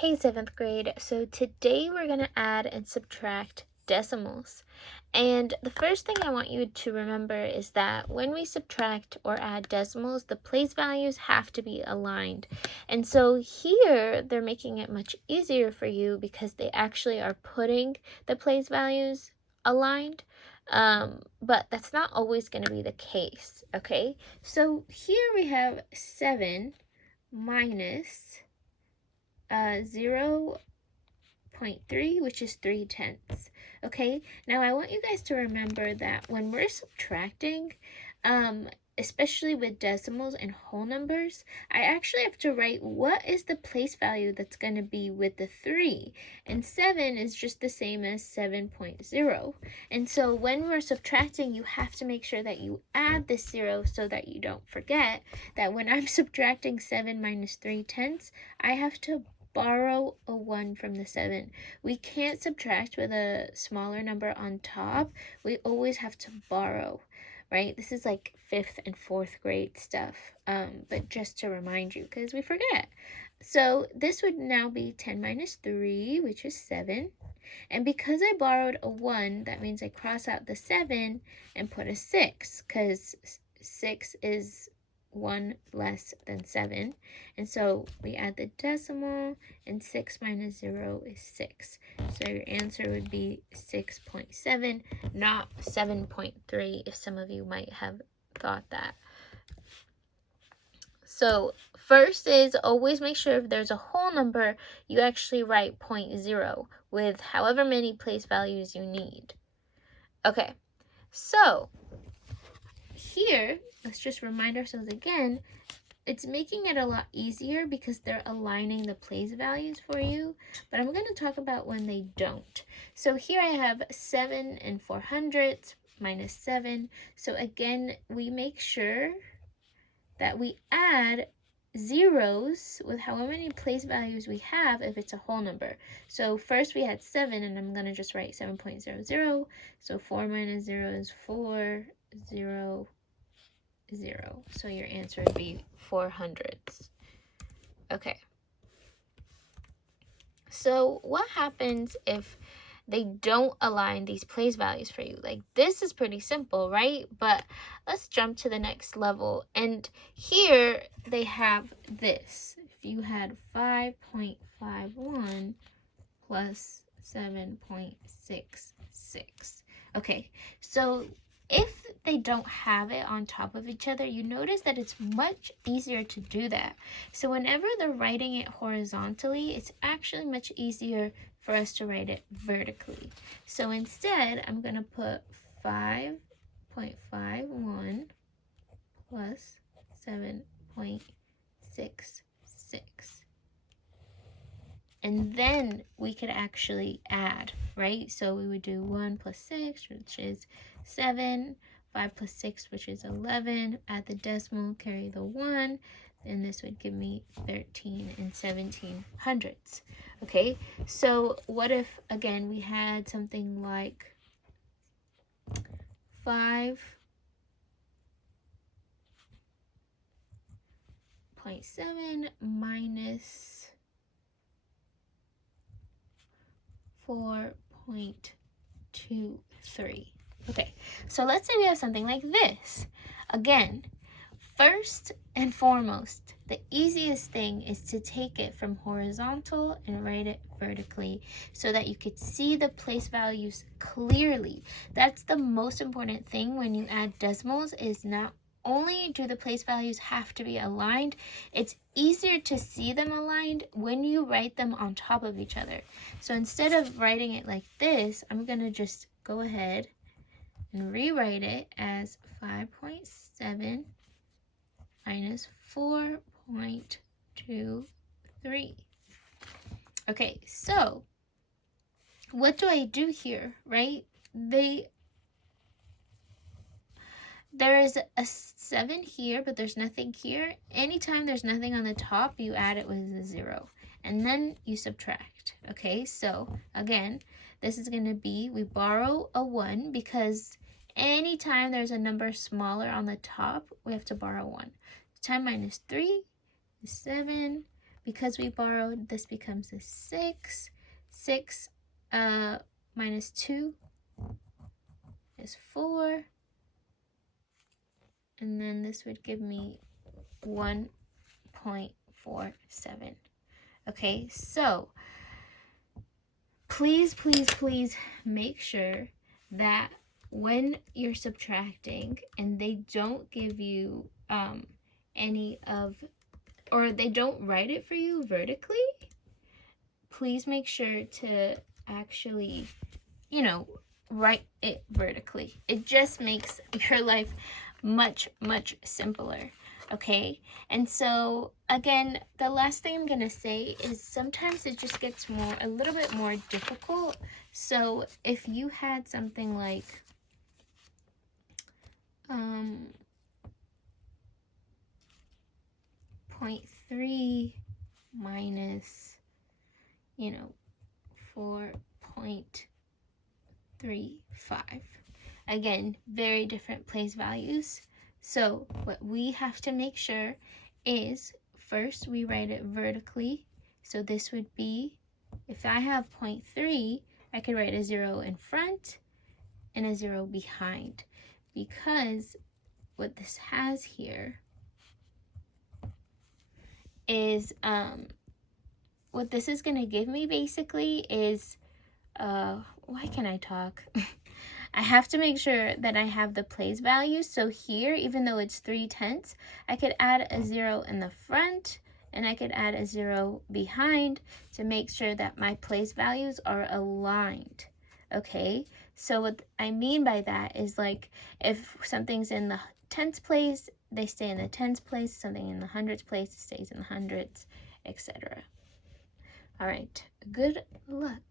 Hey 7th grade, so today we're going to add and subtract decimals. And the first thing I want you to remember is that when we subtract or add decimals, the place values have to be aligned. And so here they're making it much easier for you because they actually are putting the place values aligned. But that's not always going to be the case, okay? So here we have 7 minus 0.3, which is 3/10. Okay, now I want you guys to remember that when we're subtracting, especially with decimals and whole numbers, I actually have to write what is the place value that's going to be with the 3. And 7 is just the same as 7.0. And so when we're subtracting, you have to make sure that you add this 0 so that you don't forget that when I'm subtracting 7 minus 3/10, I have to borrow a 1 from the 7. We can't subtract with a smaller number on top. We always have to borrow, right? This is like 5th and 4th grade stuff, but just to remind you, because we forget. So this would now be 10 minus 3, which is 7. And because I borrowed a 1, that means I cross out the 7 and put a 6, because 6 is 1 less than 7. And so we add the decimal, and 6 minus 0 is 6. So your answer would be 6.7, not 7.3, if some of you might have thought that. So first is always make sure if there's a whole number, you actually write 0.0 with however many place values you need. Okay, so here, let's just remind ourselves again, it's making it a lot easier because they're aligning the place values for you, but I'm going to talk about when they don't. So here I have 7 and 400 minus 7. So again, we make sure that we add zeros with however many place values we have if it's a whole number. So first we had 7, and I'm going to just write 7.00. So 4 minus 0 is 4, 0, 0. So your answer would be 400. Okay. So what happens if they don't align these place values for you? Like, this is pretty simple, right? But let's jump to the next level. And here they have this. If you had 5.51 plus 7.66. Okay, so if they don't have it on top of each other, you notice that it's much easier to do that. So whenever they're writing it horizontally, it's actually much easier for us to write it vertically. So instead, I'm going to put 5.51 plus 7.66. And then we could actually add, right? So we would do 1 plus 6, which is 7, 5 plus 6, which is 11, add the decimal, carry the 1, and this would give me 13 and 17 hundredths. Okay, so what if, again, we had something like 5.7 minus 4.23. Okay, so let's say we have something like this. Again, first and foremost, the easiest thing is to take it from horizontal and write it vertically so that you could see the place values clearly. That's the most important thing when you add decimals, is not only do the place values have to be aligned, it's easier to see them aligned when you write them on top of each other. So instead of writing it like this, I'm going to just go ahead and rewrite it as 5.7 minus 4.23. Okay, so what do I do here, right? There is a 7 here, but there's nothing here. Anytime there's nothing on the top, you add it with a 0. And then you subtract. Okay, so again, this is going to be, we borrow a 1 because anytime there's a number smaller on the top, we have to borrow 1. 10 minus 3 is 7. because we borrowed, this becomes a 6. 6 minus 2 is 4. And then this would give me 1.47. Okay, so please, please, please make sure that when you're subtracting and they don't give you any of, or they don't write it for you vertically, please make sure to actually, you know, write it vertically. It just makes your life much, much simpler. Okay, and so again, the last thing I'm gonna say is sometimes it just gets a little bit more difficult. So if you had something like 0.3 minus, 4.35. Again, very different place values. So what we have to make sure is first we write it vertically. So this would be, if I have 0.3, I could write a 0 in front and a 0 behind, because what this has here is, what this is going to give me basically is, why can I talk? I have to make sure that I have the place value. So here, even though it's 3/10, I could add a 0 in the front and I could add a 0 behind to make sure that my place values are aligned. Okay, so what I mean by that is, like, if something's in the 10th place, they stay in the 10th place, something in the 100th place, it stays in the 100th, etc. All right, good luck.